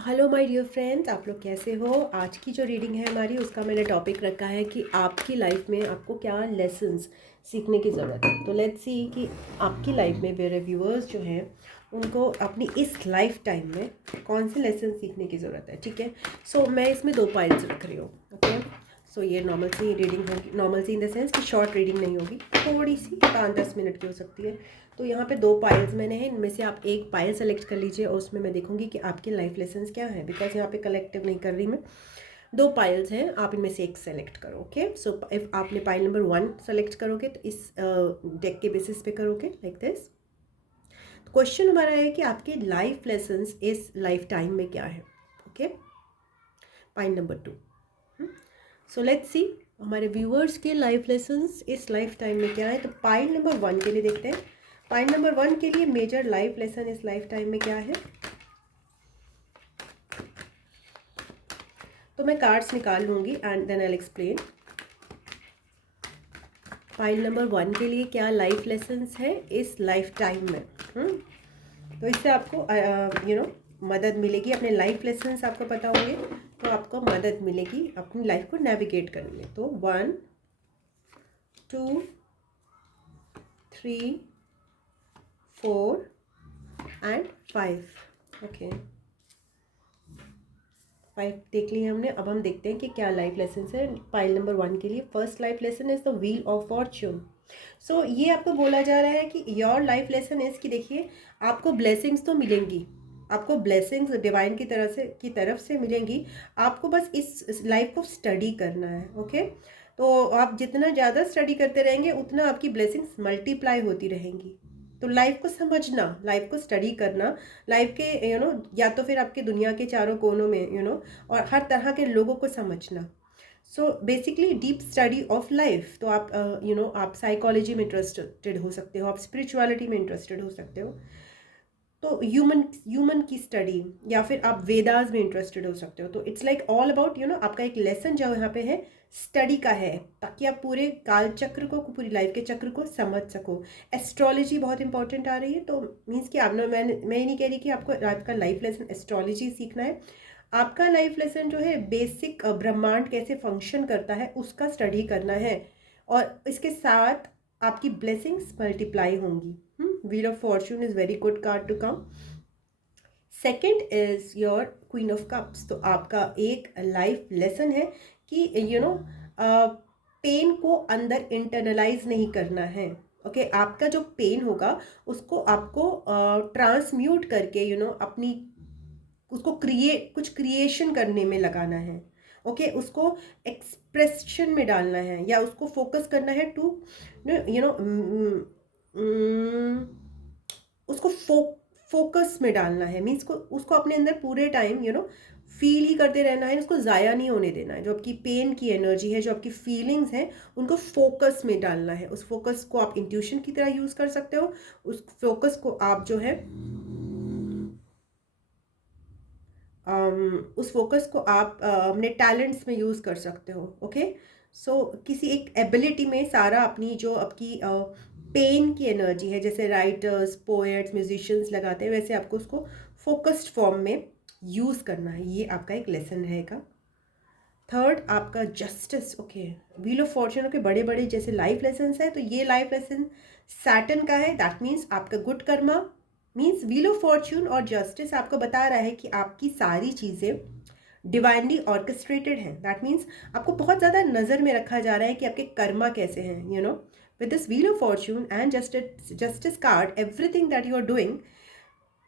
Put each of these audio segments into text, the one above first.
Hello my dear friends, आप लोग कैसे हो। आज की जो रीडिंग है हमारी, उसका मैंने टॉपिक रखा है कि आपकी लाइफ में आपको क्या लेसन्स सीखने की ज़रूरत है। तो लेट्स सी कि आपकी लाइफ में मेरे व्यूअर्स जो हैं उनको अपनी इस लाइफ टाइम में कौन से लेसन सीखने की ज़रूरत है। ठीक है, सो मैं इसमें 2 पाइल्स रख रही हूँ। ओके, सो ये नॉर्मल सी रीडिंग होगी, नॉर्मल सी इन द सेंस कि शॉर्ट रीडिंग नहीं होगी, थोड़ी सी 5-10 मिनट की हो सकती है। तो यहाँ पे 2 पाइल्स मैंने हैं, इनमें से आप एक पाइल सेलेक्ट कर लीजिए और उसमें मैं देखूंगी कि आपके लाइफ लेसन्स क्या है। बिकॉज यहाँ पे कलेक्टिव नहीं कर रही मैं, 2 पाइल्स हैं, आप इनमें से एक सेलेक्ट करो। ओके, सो इफ आपने पाइल नंबर 1 सेलेक्ट करोगे तो इस डेक के बेसिस पे करोगे लाइक दिस। क्वेश्चन हमारा है कि आपके लाइफ लेसन्स इस लाइफ टाइम में क्या है। Okay, pile number 2। So let's see हमारे व्यूअर्स के लाइफ लेसन्स इस लाइफ टाइम में क्या है। तो पाइल नंबर 1 के लिए देखते हैं, पाइल नंबर 1 के लिए मेजर लाइफ लेसन इस लाइफ टाइम में क्या है। तो मैं कार्ड्स निकाल लूँगी and then I explain. Pile number 1 के लिए क्या लाइफ लेसन्स है इस लाइफ टाइम में। तो इससे आपको मदद मिलेगी, अपने लाइफ लेसन्स आपको पता होंगे तो आपको मदद मिलेगी अपनी लाइफ को नेविगेट करने में। तो 1 2 3 4 एंड 5। ओके, 5 देख लिए हमने। अब हम देखते हैं कि क्या लाइफ लेसन है पाइल नंबर 1 के लिए। First life lesson is the wheel of fortune. So ये आपको बोला जा रहा है कि योर लाइफ लेसन इज कि देखिए, आपको ब्लेसिंग्स तो मिलेंगी, आपको ब्लेसिंग्स डिवाइन की तरफ से मिलेंगी। आपको बस इस लाइफ को स्टडी करना है। ओके, तो आप जितना ज़्यादा स्टडी करते रहेंगे उतना आपकी ब्लेसिंग्स मल्टीप्लाई होती रहेंगी। तो लाइफ को समझना, लाइफ को स्टडी करना, लाइफ के या तो फिर आपके दुनिया के चारों कोनों में और हर तरह के लोगों को समझना। So basically deep study of life. तो आप आप साइकोलॉजी में इंटरेस्टेड हो सकते हो, आप स्पिरिचुअलिटी में इंटरेस्टेड हो सकते हो, तो ह्यूमन की स्टडी, या फिर आप वेदास में इंटरेस्टेड हो सकते हो। तो इट्स लाइक ऑल अबाउट आपका एक लेसन जो यहाँ पे है स्टडी का है, ताकि आप पूरे काल चक्र को, पूरी लाइफ के चक्र को समझ सको। एस्ट्रोलॉजी बहुत इंपॉर्टेंट आ रही है, तो मीन्स कि आप मैं ये नहीं कह रही कि आपको आपका लाइफ लेसन एस्ट्रोलॉजी सीखना है। आपका लाइफ लेसन जो है बेसिक ब्रह्मांड कैसे फंक्शन करता है उसका स्टडी करना है, और इसके साथ आपकी ब्लेसिंग्स मल्टीप्लाई होंगी। Wheel of fortune is very good card to come. Second is your queen of cups. तो आपका एक लाइफ लेसन है कि पेन को अंदर इंटरनलाइज नहीं करना है। ओके, आपका जो पेन होगा उसको आपको ट्रांसम्यूट करके अपनी उसको कुछ क्रिएशन करने में लगाना है। ओके, उसको एक्सप्रेशन में डालना है, या उसको फोकस करना है टू यू नो उसको फोकस में डालना है। मीन्स को उसको अपने अंदर पूरे टाइम फील ही करते रहना है, उसको ज़ाया नहीं होने देना है। जो आपकी पेन की एनर्जी है, जो आपकी फीलिंग्स हैं, उनको फोकस में डालना है। उस फोकस को आप इंट्यूशन की तरह यूज़ कर सकते हो, उस फोकस को आप जो है उस फोकस को आप अपने टैलेंट्स में यूज़ कर सकते हो। ओके, सो किसी एक एबिलिटी में सारा अपनी जो आपकी पेन की एनर्जी है, जैसे राइटर्स, पोएट्स, म्यूजिशियंस लगाते हैं, वैसे आपको उसको फोकस्ड फॉर्म में यूज़ करना है। ये आपका एक लेसन रहेगा। थर्ड आपका justice. Okay, wheel of Fortune के बड़े बड़े जैसे लाइफ लेसन्स है, तो ये लाइफ लेसन सैटर्न का है। दैट मीन्स आपका good Karma, means wheel of Fortune और जस्टिस आपको बता रहा है कि आपकी सारी चीज़ें डिवाइनली ऑर्केस्ट्रेटेड हैं। दैट मीन्स आपको बहुत ज़्यादा नज़र में रखा जा रहा है कि आपके कर्मा कैसे हैं। With this wheel of fortune and justice card, everything that you are doing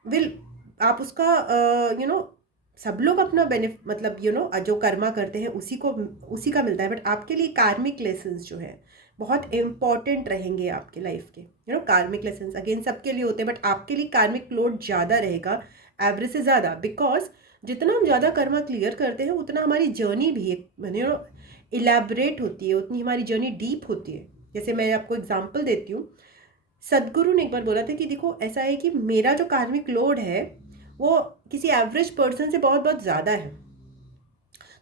will, आप उसका सब लोग अपना मतलब जो कर्मा करते हैं उसी का मिलता है, बट आपके लिए कार्मिक लेसन्स जो है बहुत इंपॉर्टेंट रहेंगे आपके लाइफ के। कार्मिक लेसन्स अगेन सबके लिए होते हैं, बट आपके लिए कार्मिक लोड ज़्यादा रहेगा, एवरेज से ज़्यादा। बिकॉज जितना हम ज़्यादा कर्मा क्लियर करते हैं उतना हमारी जर्नी भी इलेबरेट होती है, उतनी हमारी जर्नी डीप होती है। जैसे मैं आपको एग्जाम्पल देती हूँ, सदगुरु ने एक बार बोला था कि देखो ऐसा है कि मेरा जो कार्मिक लोड है वो किसी एवरेज पर्सन से बहुत बहुत ज़्यादा है।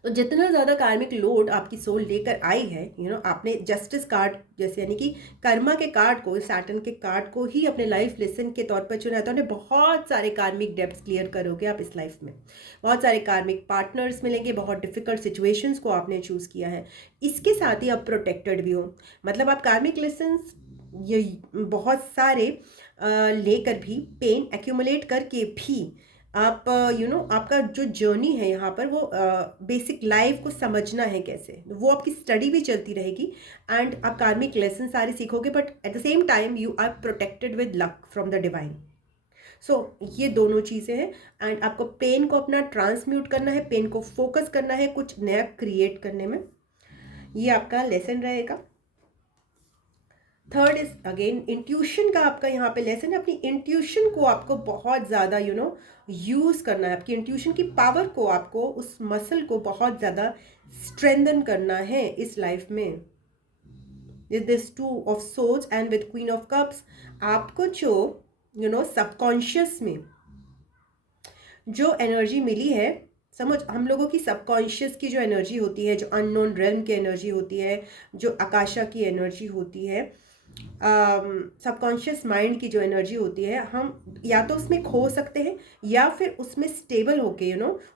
तो जितना ज़्यादा कार्मिक लोड आपकी सोल लेकर आई है, आपने जस्टिस कार्ड जैसे यानी कि कर्मा के कार्ड को, सैटर्न के कार्ड को ही अपने लाइफ लेसन के तौर पर चुना है, तो उन्हें बहुत सारे कार्मिक डेब्ट्स क्लियर करोगे आप इस लाइफ में। बहुत सारे कार्मिक पार्टनर्स मिलेंगे, बहुत डिफिकल्ट सिचुएशंस को आपने चूज़ किया है। इसके साथ ही आप प्रोटेक्टेड भी हो, मतलब आप कार्मिक लेसन्स ये बहुत सारे लेकर भी, पेन एक्यूमुलेट करके भी आप आपका जो जर्नी है यहाँ पर वो बेसिक लाइफ को समझना है कैसे, वो आपकी स्टडी भी चलती रहेगी एंड आप कार्मिक लेसन सारे सीखोगे, but at the same time you are protected with luck from the divine. So ये दोनों चीज़ें हैं एंड आपको पेन को अपना ट्रांसम्यूट करना है, पेन को फोकस करना है कुछ नया क्रिएट करने में। ये आपका लेसन रहेगा। थर्ड इज अगेन इंट्यूशन का आपका यहाँ पे लेसन है। अपनी इंट्यूशन को आपको बहुत ज़्यादा यूज़ करना है, आपकी इंट्यूशन की पावर को, आपको उस मसल को बहुत ज़्यादा स्ट्रेंथन करना है इस लाइफ में। This to of swords and with queen of cups, आपको जो सबकॉन्शियस में जो एनर्जी मिली है, समझ, हम लोगों की सबकॉन्शियस की जो एनर्जी होती है, जो अननोन रेल्म की एनर्जी होती है, जो आकाशा की एनर्जी होती है, सबकॉन्शियस माइंड की जो एनर्जी होती है, हम या तो उसमें खो सकते हैं या फिर उसमें स्टेबल होके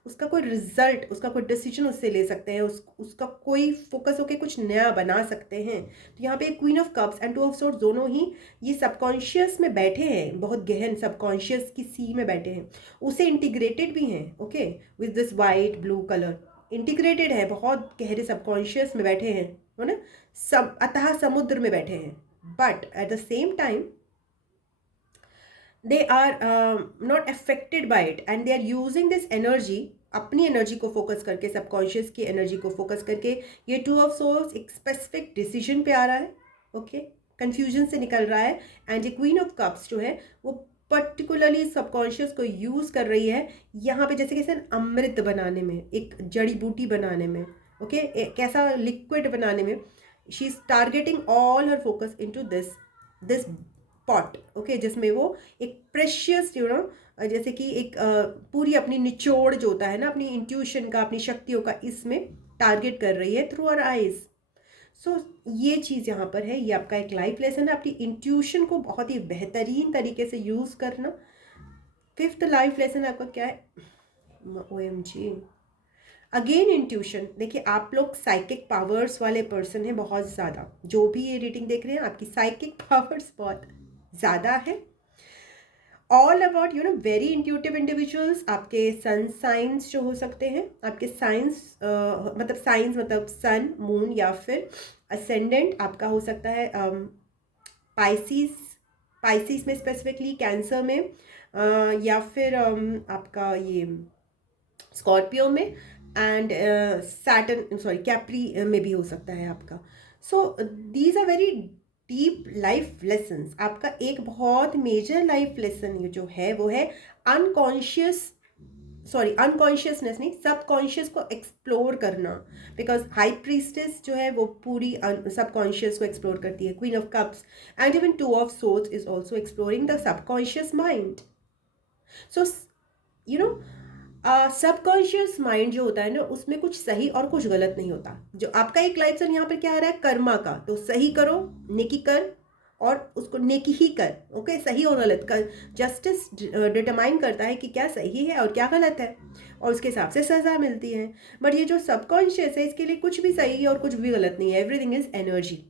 उसका कोई रिजल्ट, उसका कोई डिसीजन उससे ले सकते हैं, उसका कोई फोकस होके कुछ नया बना सकते हैं। तो यहाँ पे queen of cups and to of swords दोनों ही ये सबकॉन्शियस में बैठे हैं, बहुत गहन सबकॉन्शियस की सी में बैठे हैं, उसे इंटीग्रेटेड भी हैं। Okay, with this white blue colour integrated है, बहुत गहरे सबकॉन्शियस में बैठे हैं, है ना, सब अतः समुद्र में बैठे हैं। But at the same time they are not affected by it and they are using this energy, अपनी एनर्जी को फोकस करके, सबकॉन्शियस की एनर्जी को फोकस करके। ये टू ऑफ सोर्ड्स एक स्पेसिफिक डिसीजन पे आ रहा है, ओके, कंफ्यूजन से निकल रहा है। एंड ये क्वीन ऑफ कप्स जो है वो पर्टिकुलरली सबकॉन्शियस को यूज़ कर रही है यहाँ पे, जैसे कैसे अमृत बनाने में, एक जड़ी बूटी बनाने में, ओके, कैसा लिक्विड बनाने में। She is targeting all her focus into this pot, okay, जिसमें वो एक प्रेशियस जैसे कि एक पूरी अपनी निचोड़ जो होता है ना, अपनी इंट्यूशन का, अपनी शक्तियों का, इसमें टारगेट कर रही है थ्रू आवर आइज। सो ये चीज़ यहाँ पर है, ये आपका एक लाइफ लेसन है, अपनी इंट्यूशन को बहुत ही बेहतरीन तरीके से यूज़ करना। फिफ्थ लाइफ लेसन आपका क्या है? OMG, again intuition. देखिए, आप लोग साइकिक पावर्स वाले पर्सन हैं बहुत ज़्यादा, जो भी ये रीडिंग देख रहे हैं आपकी साइकिक पावर्स बहुत ज़्यादा है। All about very intuitive individuals. आपके सन साइंस जो हो सकते हैं, आपके साइंस मतलब साइंस मतलब सन, मून या फिर असेंडेंट आपका हो सकता है पाइसिस में, स्पेसिफिकली कैंसर में, या फिर आपका ये स्कॉर्पियो में, एंड सैटर्न सॉरी कैप्री में भी हो सकता है आपका। So these are very deep life lessons. आपका एक बहुत मेजर लाइफ लेसन जो है वो है अनकॉन्शियसनेस नहीं, सबकॉन्शियस को एक्सप्लोर करना। बिकॉज हाई प्रीस्टेस जो है वो पूरी सबकॉन्शियस को एक्सप्लोर करती है। Queen of cups and even to of swords is also exploring the subconscious mind. So subconscious mind जो होता है ना, उसमें कुछ सही और कुछ गलत नहीं होता। जो आपका एक लाइफ सन यहाँ पर क्या आ रहा है, कर्मा का, तो सही करो, नेकी कर, और उसको नेकी ही कर, ओके। सही और गलत का जस्टिस डिटरमाइन करता है कि क्या सही है और क्या गलत है, और उसके हिसाब से सज़ा मिलती है। बट ये जो सबकॉन्शियस है, इसके लिए कुछ भी सही है और कुछ भी गलत नहीं है, एवरीथिंग इज एनर्जी।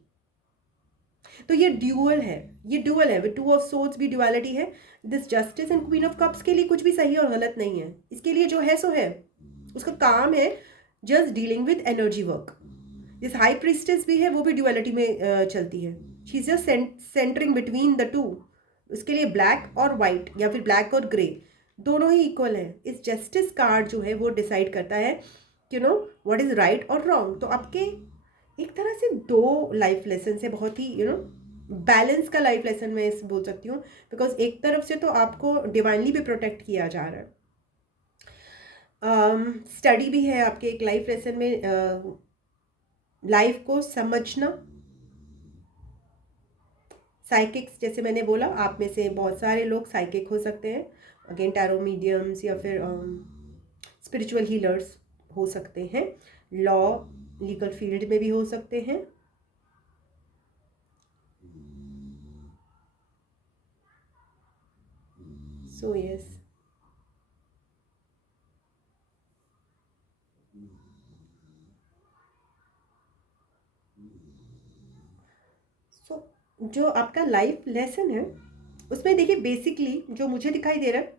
तो ये ड्यूअल है, विद टू ऑफ सोर्ड्स भी ड्युअलिटी है। This justice and queen of cups के लिए कुछ भी सही और गलत नहीं है, इसके लिए जो है सो है, उसका काम है just dealing with energy work. This high priestess भी है, वो भी ड्युअलिटी में चलती है। She is just centering between the two. उसके लिए ब्लैक और वाइट या फिर ब्लैक और ग्रे दोनों ही इक्वल है। इस जस्टिस कार्ड जो है वो डिसाइड करता है व्हाट इज राइट और रॉन्ग। तो आपके एक तरह से दो लाइफ लेसन है, बहुत ही बैलेंस का लाइफ लेसन मैं इस बोल सकती हूँ। बिकॉज एक तरफ से तो आपको डिवाइनली भी प्रोटेक्ट किया जा रहा है, स्टडी भी है आपके एक लाइफ लेसन में, लाइफ को समझना। साइकिक्स, जैसे मैंने बोला, आप में से बहुत सारे लोग साइकिक हो सकते हैं, अगेन टैरो मीडियम्स या फिर स्पिरिचुअल हीलर्स हो सकते हैं, लॉ लीगल फील्ड में भी हो सकते हैं। सो यस, सो जो आपका लाइफ लेसन है उसमें देखिए बेसिकली जो मुझे दिखाई दे रहा है,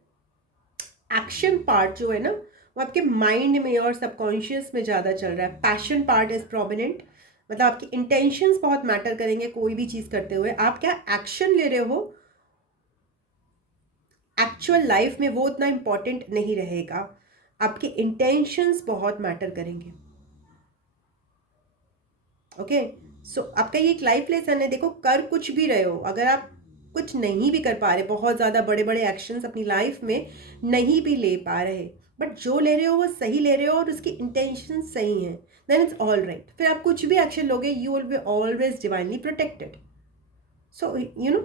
एक्शन पार्ट जो है ना वो आपके माइंड में और सबकॉन्शियस में ज़्यादा चल रहा है। पैशन पार्ट इज प्रोमिनेंट, मतलब आपकी इंटेंशंस बहुत मैटर करेंगे कोई भी चीज़ करते हुए। आप क्या एक्शन ले रहे हो एक्चुअल लाइफ में वो उतना इम्पोर्टेंट नहीं रहेगा, आपके इंटेंशंस बहुत मैटर करेंगे। ओके, सो आपका ये एक लाइफ लेसन है। देखो, कर कुछ भी रहे हो, अगर आप कुछ नहीं भी कर पा रहे, बहुत ज़्यादा बड़े बड़े एक्शंस अपनी लाइफ में नहीं भी ले पा रहे, बट जो ले रहे हो वो सही ले रहे हो और उसकी इंटेंशन सही है, देन इट्स ऑल राइट। फिर आप कुछ भी एक्शन लोगे, you will be always divinely protected. So you know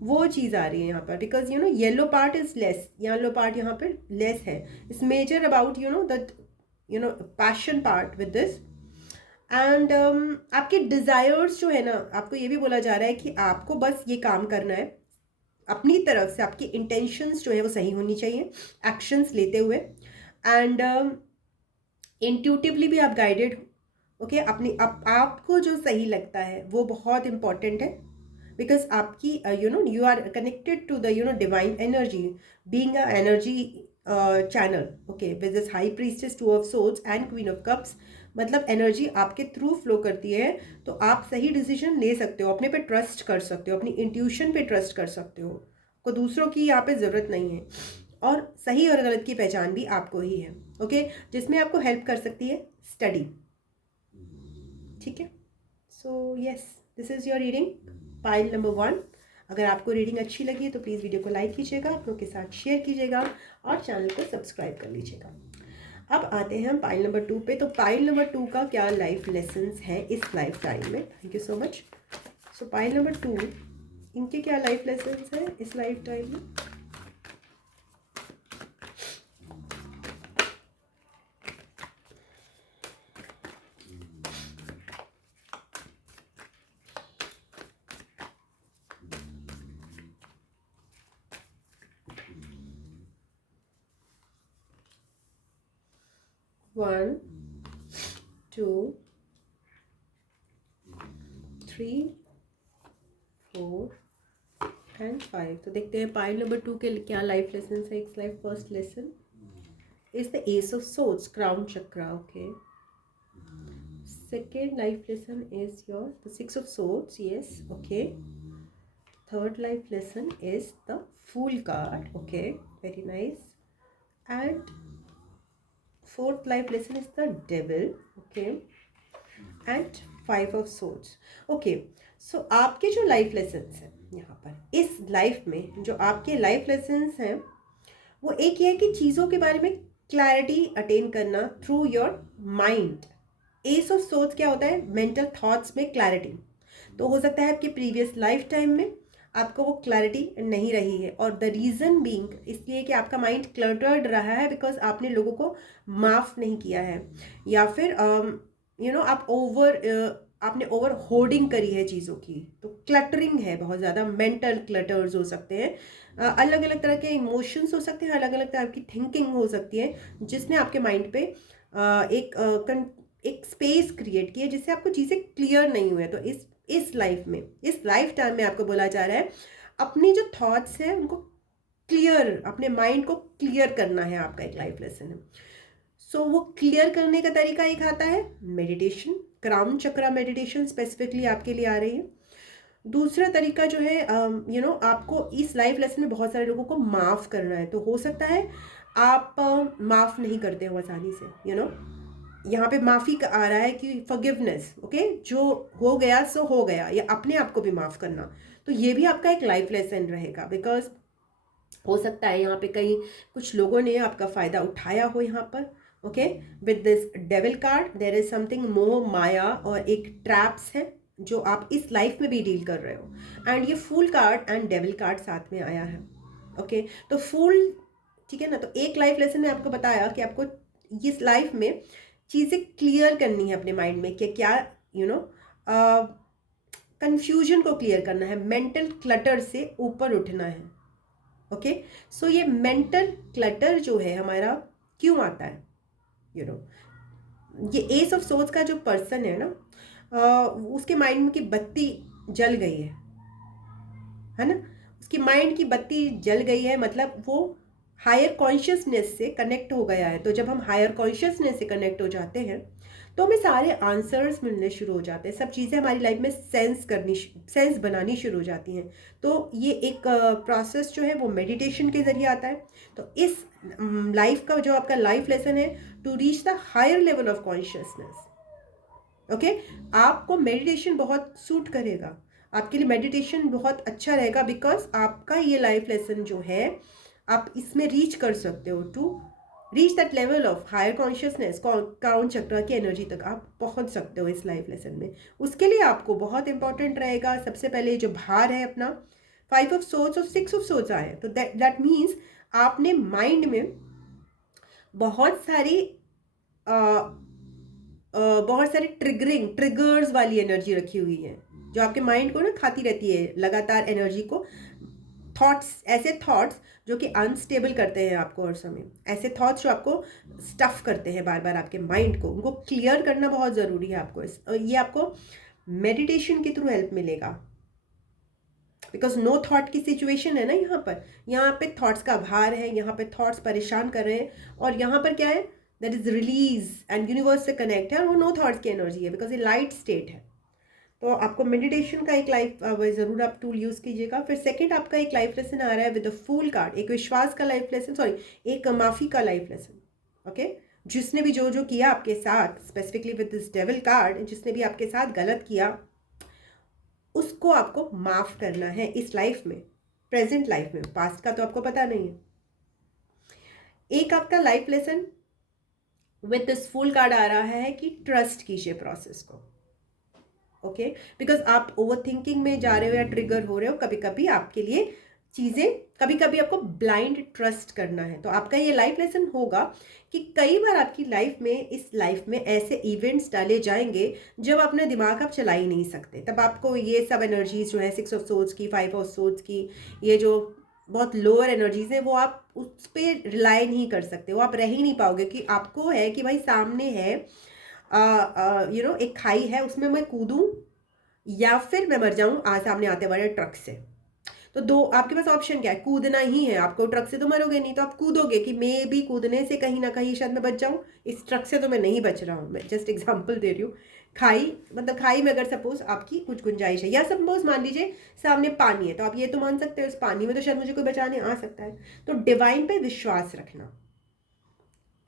वो चीज़ आ रही है यहाँ पर, because you know yellow part is less, yellow part यहाँ पर लेस है। It's major about you know that you know passion part with this. And आपके डिज़ायर्स जो है ना, आपको ये भी बोला जा रहा है कि आपको बस ये काम करना है अपनी तरफ से, आपकी इंटेंशंस जो है वो सही होनी चाहिए एक्शंस लेते हुए। एंड इंट्यूटिवली भी आप गाइडेड हो। ओके, अपनी आपको जो सही लगता है वो बहुत इंपॉर्टेंट है, बिकॉज आपकी you know you are connected to the you know divine energy, being a energy channel. Okay, with this high priestess, two of swords and queen of cups, मतलब एनर्जी आपके थ्रू फ्लो करती है, तो आप सही decision ले सकते हो, अपने पे ट्रस्ट कर सकते हो, अपनी इंट्यूशन पे ट्रस्ट कर सकते हो, को दूसरों की यहाँ पे ज़रूरत नहीं है। और सही और गलत की पहचान भी आपको ही है। ओके, जिसमें आपको हेल्प कर सकती है स्टडी। ठीक है, so yes, this is your reading pile number 1। अगर आपको रीडिंग अच्छी लगी तो प्लीज़ वीडियो को लाइक कीजिएगा, अपनों के साथ शेयर कीजिएगा और चैनल को सब्सक्राइब कर लीजिएगा। अब आते हैं हम पाइल नंबर 2 पे। तो पाइल नंबर 2 का क्या लाइफ लेसन्स है इस लाइफ टाइम में। Thank you so much. So pile number 2, इनके क्या लाइफ लेसन्स हैं इस लाइफ टाइम में। One, two, three, 4 and 5। तो देखते हैं पाइल नंबर 2 के क्या लाइफ लेसन है इस life. First lesson is the S of swords, crown chakra. Okay, second life lesson is your the 6 of swords. Yes, okay. Third life lesson is the fool card. Okay, very nice. And fourth life lesson is the devil. Okay, and 5 of swords. Okay, so आपके जो life lessons हैं यहाँ पर इस life में, जो आपके life lessons हैं वो एक ये है कि चीज़ों के बारे में क्लैरिटी अटेन करना through your mind. S of swords क्या होता है, मेंटल थॉट्स में क्लैरिटी। तो हो सकता है आपकी प्रीवियस लाइफ टाइम में आपको वो क्लैरिटी नहीं रही है, और द रीज़न बीइंग इसलिए कि आपका माइंड क्लटर्ड रहा है बिकॉज आपने लोगों को माफ़ नहीं किया है, या फिर यू नो आपने ओवर होर्डिंग करी है चीज़ों की, तो क्लटरिंग है बहुत ज़्यादा। मेंटल क्लटर्स हो सकते हैं, अलग अलग तरह के इमोशंस हो सकते हैं, अलग अलग तरह की थिंकिंग हो सकती है, जिसने आपके माइंड पे एक स्पेस क्रिएट की है जिससे आपको चीज़ें क्लियर नहीं हुई है। तो इस लाइफ में, इस लाइफ टाइम में आपको बोला जा रहा है अपनी जो थॉट्स हैं उनको क्लियर, अपने माइंड को क्लियर करना है, आपका एक लाइफ लेसन है। सो वो क्लियर करने का तरीका एक आता है मेडिटेशन, क्राउन चक्रा मेडिटेशन स्पेसिफिकली आपके लिए आ रही है। दूसरा तरीका जो है यू नो आपको इस लाइफ लेसन में बहुत सारे लोगों को माफ़ करना है। तो हो सकता है आप माफ़ नहीं करते हो आसानी से, यू नो यहाँ पे माफ़ी का आ रहा है कि फॉरगिवनेस। ओके, जो हो गया सो हो गया, या अपने आप को भी माफ़ करना। तो ये भी आपका एक लाइफ लेसन रहेगा, बिकॉज हो सकता है यहाँ पे कहीं कुछ लोगों ने आपका फ़ायदा उठाया हो यहाँ पर। Okay, with this devil card there is something मोह माया और एक ट्रैप्स है जो आप इस लाइफ में भी डील कर रहे हो। एंड ये fool card and devil card साथ में आया है। ओके, तो फूल, ठीक है ना। तो एक लाइफ लेसन में आपको बताया कि आपको इस लाइफ में चीज़ें क्लियर करनी है अपने माइंड में कि क्या यू नो कंफ्यूजन को क्लियर करना है, मेंटल क्लटर से ऊपर उठना है। ओके, सो ये मेंटल क्लटर जो है हमारा क्यों आता है, यू नो ये एस ऑफ सोर्स का जो पर्सन है ना, उसके माइंड की बत्ती जल गई है ना, उसकी माइंड की बत्ती जल गई है, मतलब वो हायर कॉन्शियसनेस से कनेक्ट हो गया है। तो जब हम हायर कॉन्शियसनेस से कनेक्ट हो जाते हैं तो हमें सारे आंसर्स मिलने शुरू हो जाते हैं, सब चीज़ें हमारी लाइफ में सेंस बनानी शुरू हो जाती हैं। तो ये एक प्रोसेस जो है वो मेडिटेशन के ज़रिए आता है। तो इस लाइफ का जो आपका लाइफ लेसन है, to reach the higher level of consciousness. Okay, आपको मेडिटेशन बहुत सूट करेगा, आपके लिए मेडिटेशन बहुत अच्छा रहेगा, बिकॉज आपका ये लाइफ लेसन जो है आप इसमें रीच कर सकते हो। To reach that level of higher consciousness, crown चक्र की एनर्जी तक आप पहुंच सकते हो इस लाइफ लेसन में। उसके लिए आपको बहुत इंपॉर्टेंट रहेगा, सबसे पहले जो भार है अपना 5 ऑफ सोर्स और 6 ऑफ सोर्स आए, तो दैट मीन्स आपने माइंड में बहुत सारी बहुत सारी ट्रिगर्स वाली एनर्जी रखी हुई है, जो आपके माइंड को ना खाती रहती है लगातार एनर्जी को। ऐसे थॉट्स जो कि अनस्टेबल करते हैं आपको, हर समय ऐसे थॉट्स जो आपको स्टफ करते हैं बार बार आपके माइंड को, उनको क्लियर करना बहुत ज़रूरी है आपको। ये आपको मेडिटेशन के थ्रू हेल्प मिलेगा, बिकॉज नो थॉट की सिचुएशन है ना यहाँ पे थॉट्स का भार है, यहाँ पे थॉट्स परेशान कर रहे हैं, और यहाँ पर क्या है, that is release and universe से कनेक्ट है, और वो नो थॉट्स की एनर्जी है, बिकॉज ये लाइट स्टेट है। तो आपको मेडिटेशन का एक लाइफ ज़रूर आप टूल यूज़ कीजिएगा। फिर सेकंड आपका एक लाइफ लेसन आ रहा है विद द फूल कार्ड, एक विश्वास का लाइफ लेसन, सॉरी एक माफ़ी का लाइफ लेसन। ओके, जिसने भी जो जो किया आपके साथ, specifically with this devil card, जिसने भी आपके साथ गलत किया उसको आपको माफ़ करना है इस लाइफ में, प्रेजेंट लाइफ में, पास्ट का तो आपको पता नहीं है। एक आपका life lesson with this fool card आ रहा है कि ट्रस्ट कीजिए प्रोसेस को। ओके, बिकॉज आप ओवर थिंकिंग में जा रहे हो या ट्रिगर हो रहे हो, कभी कभी आपके लिए चीज़ें, कभी कभी आपको ब्लाइंड ट्रस्ट करना है। तो आपका ये लाइफ लेसन होगा कि कई बार आपकी लाइफ में, इस लाइफ में ऐसे इवेंट्स डाले जाएंगे जब अपना दिमाग आप चला ही नहीं सकते, तब आपको ये सब एनर्जीज जो है 6 ऑफ सोर्स की, 5 ऑफ सोर्स की, ये जो बहुत लोअर एनर्जीज है, वो आप उस पर रिलाई नहीं कर सकते, वो आप रह ही नहीं पाओगे। कि आपको है कि भाई सामने है एक खाई है, उसमें मैं कूदूं या फिर मैं मर जाऊं सामने आते वाले ट्रक से। तो दो आपके पास ऑप्शन क्या है, कूदना ही है आपको, ट्रक से तो मरोगे नहीं, तो आप कूदोगे कि मे भी कूदने से कहीं ना कहीं शायद मैं बच जाऊं, इस ट्रक से तो मैं नहीं बच रहा हूं। मैं जस्ट एग्जांपल दे रही हूँ। खाई, मतलब खाई में अगर सपोज आपकी कुछ गुंजाइश है, या सपोज मान लीजिए सामने पानी है, तो आप ये तो मान सकते हो इस पानी में तो शायद मुझे कोई बचाने आ सकता है। तो डिवाइन पे विश्वास रखना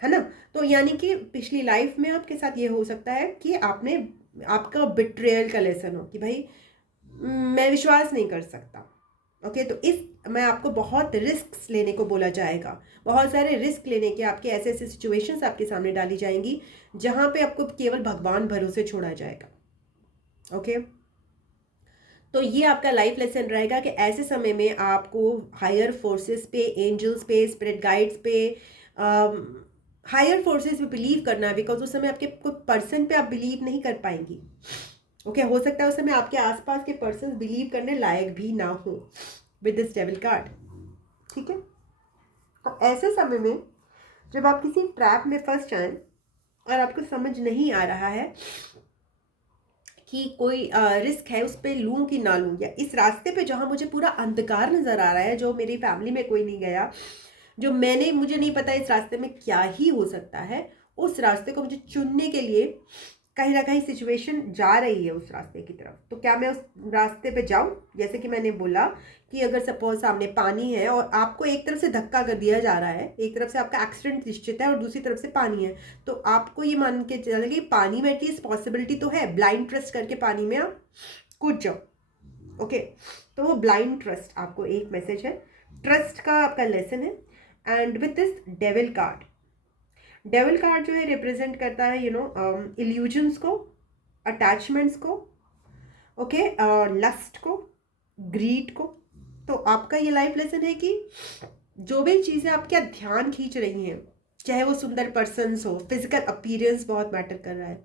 है ना। तो यानी कि पिछली लाइफ में आपके साथ ये हो सकता है कि आपने, आपका बिट्रेयल का लेसन हो कि भाई मैं विश्वास नहीं कर सकता। ओके, तो इस मैं आपको बहुत रिस्क लेने को बोला जाएगा, बहुत सारे रिस्क लेने के, आपके ऐसे ऐसे सिचुएशंस आपके सामने डाली जाएंगी जहां पे आपको केवल भगवान भरोसे छोड़ा जाएगा। ओके, तो ये आपका लाइफ लेसन रहेगा कि ऐसे समय में आपको हायर फोर्सेस पे, एंजल्स पे, स्पिरिट गाइड्स पे, हायर फोर्सेस पे बिलीव करना है, बिकॉज उस समय आपके कोई पर्सन पे आप बिलीव नहीं कर पाएंगी। ओके, हो सकता है उस समय आपके आसपास के पर्सन बिलीव करने लायक भी ना हो विद दिस डेविल कार्ड। ठीक है, तो ऐसे समय में जब आप किसी ट्रैप में फंस जाएं और आपको समझ नहीं आ रहा है कि कोई रिस्क है उस पर लूँ कि ना लूँ, या इस रास्ते पे जहाँ मुझे पूरा अंधकार नज़र आ रहा है, जो मेरी फैमिली में कोई नहीं गया, जो मुझे नहीं पता इस रास्ते में क्या ही हो सकता है, उस रास्ते को मुझे चुनने के लिए कहीं ना कहीं सिचुएशन जा रही है उस रास्ते की तरफ, तो क्या मैं उस रास्ते पे जाऊं? जैसे कि मैंने बोला कि अगर सपोज सामने पानी है और आपको एक तरफ से धक्का कर दिया जा रहा है, एक तरफ से आपका एक्सीडेंट निश्चित है और दूसरी तरफ से पानी है, तो आपको ये मान के चले कि पानी में एटलीस्ट पॉसिबिलिटी तो है, ब्लाइंड ट्रस्ट करके पानी में आप कूद जाओ। ओके, तो वो ब्लाइंड ट्रस्ट आपको एक मैसेज है, ट्रस्ट का आपका लेसन है। And with this devil card, devil card जो है रिप्रेजेंट करता है इल्यूजन्स को, अटैचमेंट्स को, ओके, लस्ट को, ग्रीड को। तो आपका ये लाइफ लेसन है कि जो भी चीज़ें आपका ध्यान खींच रही हैं, चाहे वो सुंदर पर्सन्स हो, फिजिकल अपीयरेंस बहुत मैटर कर रहा है।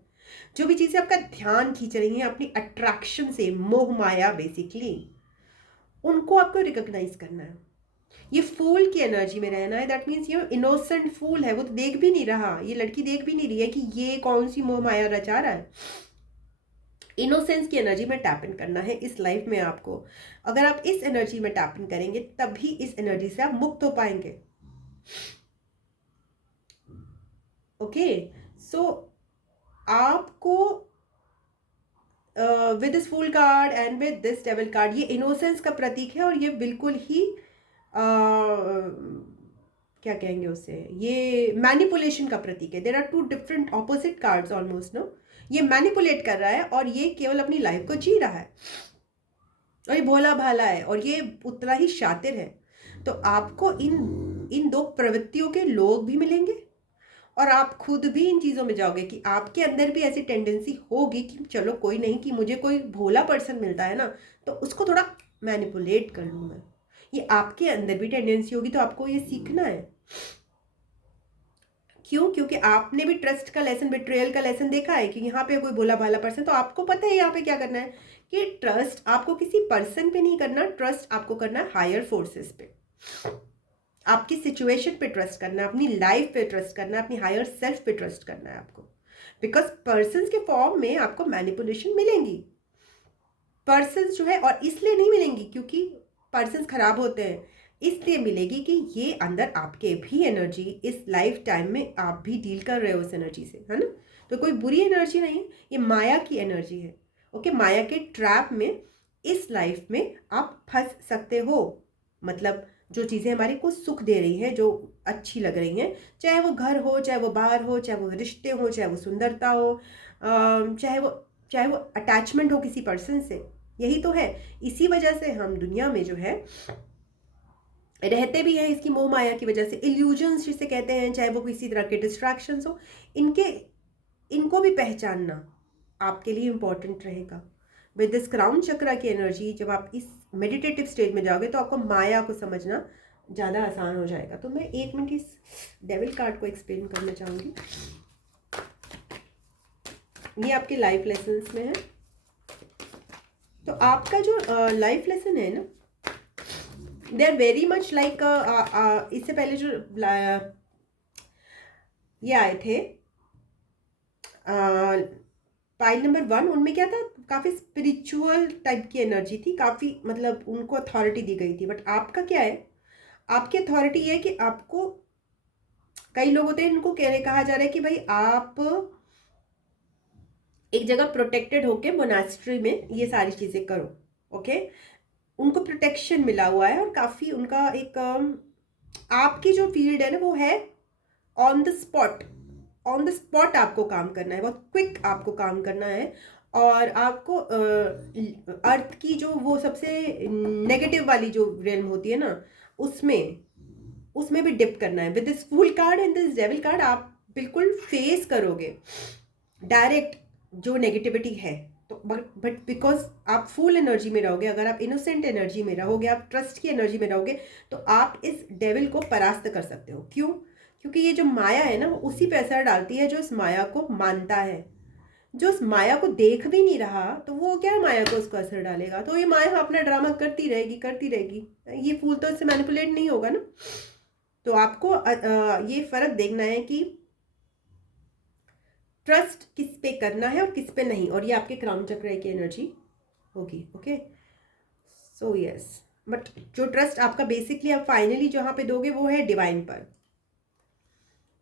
जो भी चीज़ें आपका ध्यान खींच रही हैं अपनी अट्रैक्शन से, मोह माया बेसिकली, उनको आपको रिकॉग्नाइज करना है। ये फूल की एनर्जी में रहना है। दैट मीन्स ये इनोसेंट फूल है, वो तो देख भी नहीं रहा, ये लड़की देख भी नहीं रही है कि ये कौन सी मोह माया रचा रहा है। इनोसेंस की एनर्जी में टैप इन करना है इस लाइफ में आपको। अगर आप इस एनर्जी में टैप इन करेंगे तभी इस एनर्जी से आप मुक्त हो पाएंगे। ओके, सो आपको with this fool card and with this devil card, ये इनोसेंस का प्रतीक है और ये बिल्कुल ही क्या कहेंगे उसे, ये मैनिपुलेशन का प्रतीक है। There are two different opposite cards almost no. ये मैनिपुलेट कर रहा है और ये केवल अपनी लाइफ को जी रहा है और ये भोला भाला है और ये उतना ही शातिर है। तो आपको इन दो प्रवृत्तियों के लोग भी मिलेंगे और आप खुद भी इन चीज़ों में जाओगे कि आपके अंदर भी ऐसी टेंडेंसी होगी कि चलो कोई नहीं, कि मुझे कोई भोला पर्सन मिलता है ना तो उसको थोड़ा मैनिपुलेट कर लूँ मैं। ये आपके अंदर भी टेंडेंसी होगी, तो आपको ये सीखना है। क्यों? क्योंकि आपने भी ट्रस्ट का लेसन, बिट्रेयल का लेसन देखा है कि यहाँ पे कोई भोला भाला पर्सन, तो आपको पता है यहाँ पे क्या करना है कि ट्रस्ट आपको किसी पर्सन पे नहीं करना, ट्रस्ट आपको करना है हायर फोर्सेस पे, आपकी सिचुएशन पे ट्रस्ट करना है, अपनी लाइफ पे ट्रस्ट करना है, अपनी हायर सेल्फ पे ट्रस्ट करना है आपको। बिकॉज पर्सन्स के फॉर्म में आपको मैनिपुलेशन मिलेंगी, पर्सन्स जो है, और इसलिए नहीं मिलेंगी क्योंकि पर्सन्स खराब होते हैं, इसलिए मिलेगी कि ये अंदर आपके भी एनर्जी इस लाइफ टाइम में आप भी डील कर रहे हो उस एनर्जी से, है ना। तो कोई बुरी एनर्जी नहीं है, ये माया की एनर्जी है। ओके, माया के ट्रैप में इस लाइफ में आप फंस सकते हो। मतलब जो चीज़ें हमारे को सुख दे रही हैं, जो अच्छी लग रही हैं, चाहे वो घर हो, चाहे वो बाहर हो, चाहे वो रिश्ते हो, चाहे वो सुंदरता हो, चाहे वो अटैचमेंट हो किसी पर्सन से, यही तो है। इसी वजह से हम दुनिया में जो है रहते भी हैं, इसकी मोह माया की वजह से। इल्यूजन्स जिसे कहते हैं, चाहे वो किसी तरह के डिस्ट्रैक्शंस हो, इनको भी पहचानना आपके लिए इम्पॉर्टेंट रहेगा। विद दिस क्राउन चक्रा की एनर्जी, जब आप इस मेडिटेटिव स्टेज में जाओगे तो आपको माया को समझना ज़्यादा आसान हो जाएगा। तो मैं 1 मिनट इस डेविल कार्ड को एक्सप्लेन करना चाहूँगी। ये आपके लाइफ लेसन्स में है। तो आपका जो लाइफ लेसन है ना, they are very much like, इससे पहले जो ये आए थे पाइल नंबर 1, उनमें क्या था, काफ़ी स्पिरिचुअल टाइप की एनर्जी थी, काफ़ी मतलब उनको अथॉरिटी दी गई थी। बट आपका क्या है, आपकी अथॉरिटी ये है कि आपको, कई लोग होते हैं इनको कहा जा रहा है कि भाई आप एक जगह प्रोटेक्टेड होके मोनास्ट्री में ये सारी चीज़ें करो। ओके, उनको प्रोटेक्शन मिला हुआ है और काफ़ी उनका एक आपकी जो फील्ड है ना वो है on the spot, on the spot आपको काम करना है, बहुत क्विक आपको काम करना है। और आपको अर्थ की जो वो सबसे नेगेटिव वाली जो रेलम होती है ना, उसमें भी डिप करना है। With this fool card and this devil card आप बिल्कुल फेस करोगे डायरेक्ट जो नेगेटिविटी है। तो बट बिकॉज आप फुल एनर्जी में रहोगे, अगर आप इनोसेंट एनर्जी में रहोगे, आप ट्रस्ट की एनर्जी में रहोगे, तो आप इस डेविल को परास्त कर सकते हो। क्यों? क्योंकि ये जो माया है ना, वो उसी पे असर डालती है जो इस माया को मानता है। जो उस माया को देख भी नहीं रहा तो वो क्या माया को उसको असर डालेगा। तो ये माया अपना ड्रामा करती रहेगी करती रहेगी, ये फूल तो इससे मैनिपुलेट नहीं होगा ना। तो आपको ये फर्क देखना है कि ट्रस्ट किस पे करना है और किस पे नहीं, और ये आपके क्राउन चक्र की एनर्जी होगी। ओके, सो यस, बट जो ट्रस्ट आपका बेसिकली आप फाइनली जहाँ पे दोगे वो है डिवाइन पर।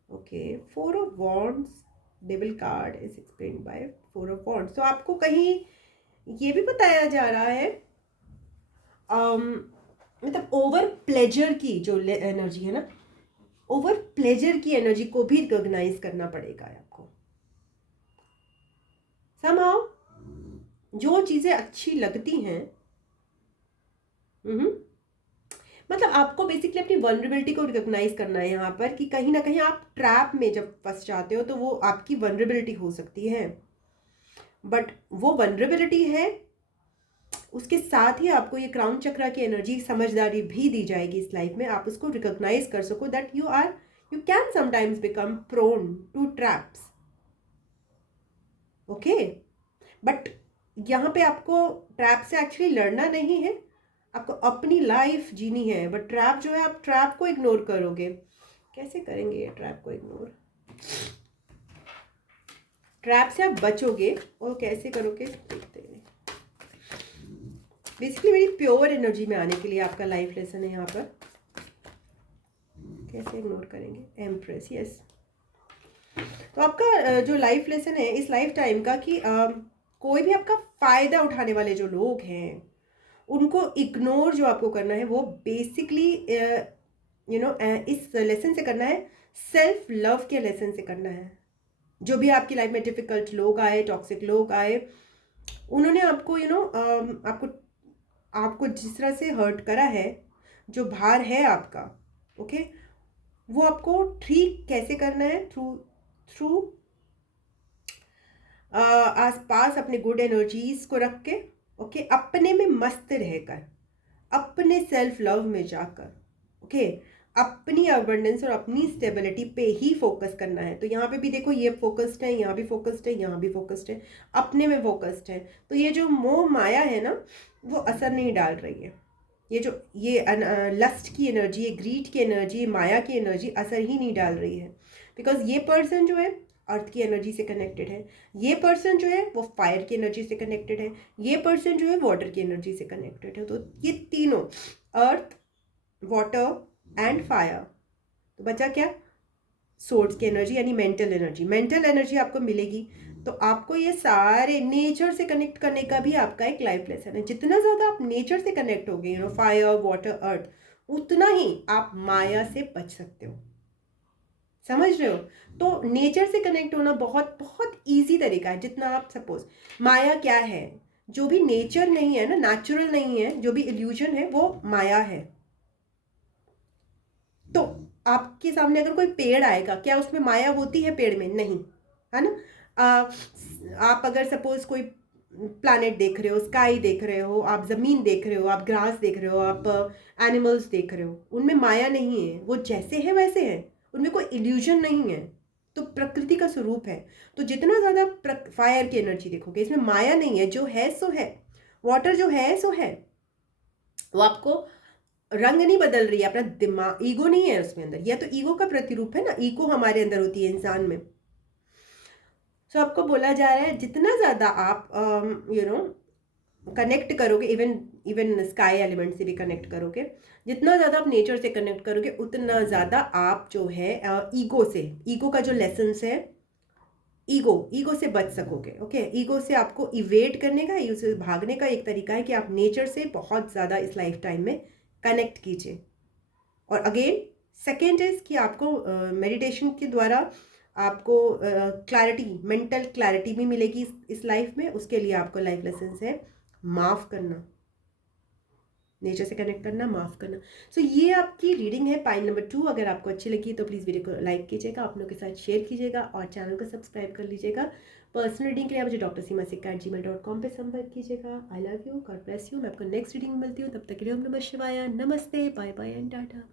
Okay, 4 of wands, devil card is explained bye 4 of wands. तो आपको कहीं ये भी बताया जा रहा है मतलब ओवर प्लेजर की जो एनर्जी है ना, ओवर प्लेजर की एनर्जी को भी रिकॉग्नाइज करना पड़ेगा आपको। somehow जो चीज़ें अच्छी लगती हैं, मतलब आपको बेसिकली अपनी वनरेबिलिटी को रिकॉग्नाइज करना है यहाँ पर, कि कहीं ना कहीं आप ट्रैप में जब फंस जाते हो तो वो आपकी वनरेबिलिटी हो सकती है। बट वो वनरेबिलिटी है, उसके साथ ही आपको ये क्राउन चक्रा की एनर्जी, समझदारी भी दी जाएगी इस लाइफ में, आप उसको रिकॉग्नाइज कर सको that You can sometimes become prone to traps. Okay, but यहाँ पे आपको ट्रैप से एक्चुअली लड़ना नहीं है, आपको अपनी लाइफ जीनी है। बट ट्रैप जो है, आप ट्रैप को इग्नोर करोगे। कैसे करेंगे ये ट्रैप को इग्नोर? ट्रैप से आप बचोगे और कैसे करोगे देखते हैं। बेसिकली मेरी प्योर एनर्जी में आने के लिए आपका लाइफ लेसन है यहाँ पर। कैसे इग्नोर करेंगे? Empress, yes. तो आपका जो लाइफ लेसन है इस लाइफ टाइम का कि कोई भी आपका फ़ायदा उठाने वाले जो लोग हैं उनको इग्नोर जो आपको करना है वो बेसिकली इस लेसन से करना है, सेल्फ लव के लेसन से करना है। जो भी आपकी लाइफ में डिफ़िकल्ट लोग आए, टॉक्सिक लोग आए, उन्होंने आपको आपको जिस तरह से हर्ट करा है, जो भार है आपका, ओके, वो आपको ठीक कैसे करना है? थ्रू आस पास अपने गुड एनर्जीज को रख के, ओके, अपने में मस्त रहकर, अपने सेल्फ लव में जाकर, ओके, अपनी अबंडेंस और अपनी स्टेबिलिटी पे ही फोकस करना है। तो यहाँ पे भी देखो, ये फोकस्ड है, यहाँ भी फोकस्ड है, यहाँ भी फोकस्ड है, अपने में फोकस्ड है। तो ये जो मोह माया है ना, वो असर नहीं डाल रही है। ये लस्ट की एनर्जी, ये ग्रीड की एनर्जी, माया की एनर्जी असर ही नहीं डाल रही है। बिकॉज ये पर्सन जो है अर्थ की एनर्जी से कनेक्टेड है, ये पर्सन जो है वो फायर की एनर्जी से कनेक्टेड है, ये पर्सन जो है वाटर की एनर्जी से कनेक्टेड है। तो ये तीनों, अर्थ, वाटर एंड फायर, तो बचा क्या? सोर्स की एनर्जी यानी मेंटल एनर्जी। मेंटल एनर्जी आपको मिलेगी तो आपको ये सारे नेचर से कनेक्ट करने का भी आपका एक लाइफ लेसन है। जितना ज़्यादा आप नेचर से कनेक्ट होगे, फायर, वाटर, अर्थ, उतना ही आप माया से बच सकते हो। समझ रहे हो? तो नेचर से कनेक्ट होना बहुत बहुत ईजी तरीका है। जितना आप सपोज, माया क्या है? जो भी नेचर नहीं है ना, नेचुरल नहीं है, जो भी इल्यूजन है वो माया है। तो आपके सामने अगर कोई पेड़ आएगा, क्या उसमें माया होती है पेड़ में? नहीं, है ना? आप अगर सपोज कोई प्लैनेट देख रहे हो, स्काई देख रहे हो, आप ज़मीन देख रहे हो, आप ग्रास देख रहे हो, आप एनिमल्स देख रहे हो, उनमें माया नहीं है, वो जैसे है वैसे है, उनमें कोई इल्यूजन नहीं है। तो प्रकृति का स्वरूप है। तो जितना ज़्यादा फायर की एनर्जी देखोगे, इसमें माया नहीं है, जो है सो है। वाटर जो है सो है, वो आपको रंग नहीं बदल रही है, अपना दिमाग, ईगो नहीं है उसमें अंदर। यह तो ईगो का प्रतिरूप है ना, ईगो हमारे अंदर होती है इंसान में। सो आपको बोला जा रहा है जितना ज़्यादा आप कनेक्ट करोगे, इवन स्काई एलिमेंट से भी कनेक्ट करोगे, जितना ज़्यादा आप नेचर से कनेक्ट करोगे, उतना ज़्यादा आप जो है ईगो का जो लेसन्स है, ईगो से बच सकोगे। ओके, ईगो से आपको इवेट करने का, ईगो से भागने का एक तरीका है कि आप नेचर से बहुत ज़्यादा इस लाइफ टाइम में कनेक्ट कीजिए। और अगेन सेकेंड इज कि आपको मेडिटेशन के द्वारा आपको क्लैरिटी, मेंटल क्लैरिटी भी मिलेगी इस लाइफ में। उसके लिए आपको लाइफ लेसन्स है माफ़ करना, नेचर से कनेक्ट करना, माफ़ करना। सो ये आपकी रीडिंग है पाइल नंबर 2। अगर आपको अच्छी लगी तो प्लीज़ वीडियो को लाइक कीजिएगा, अपनों के साथ शेयर कीजिएगा और चैनल को सब्सक्राइब कर लीजिएगा। पर्सनल रीडिंग के लिए मुझे drsimasica@gmail.com पे संपर्क कीजिएगा। I love you, God bless you. मैं आपको नेक्स्ट रीडिंग में मिलती हूँ, तब तक के लिए ओम नमः शिवाय, नमस्ते, बाय बाय एंड टाटा।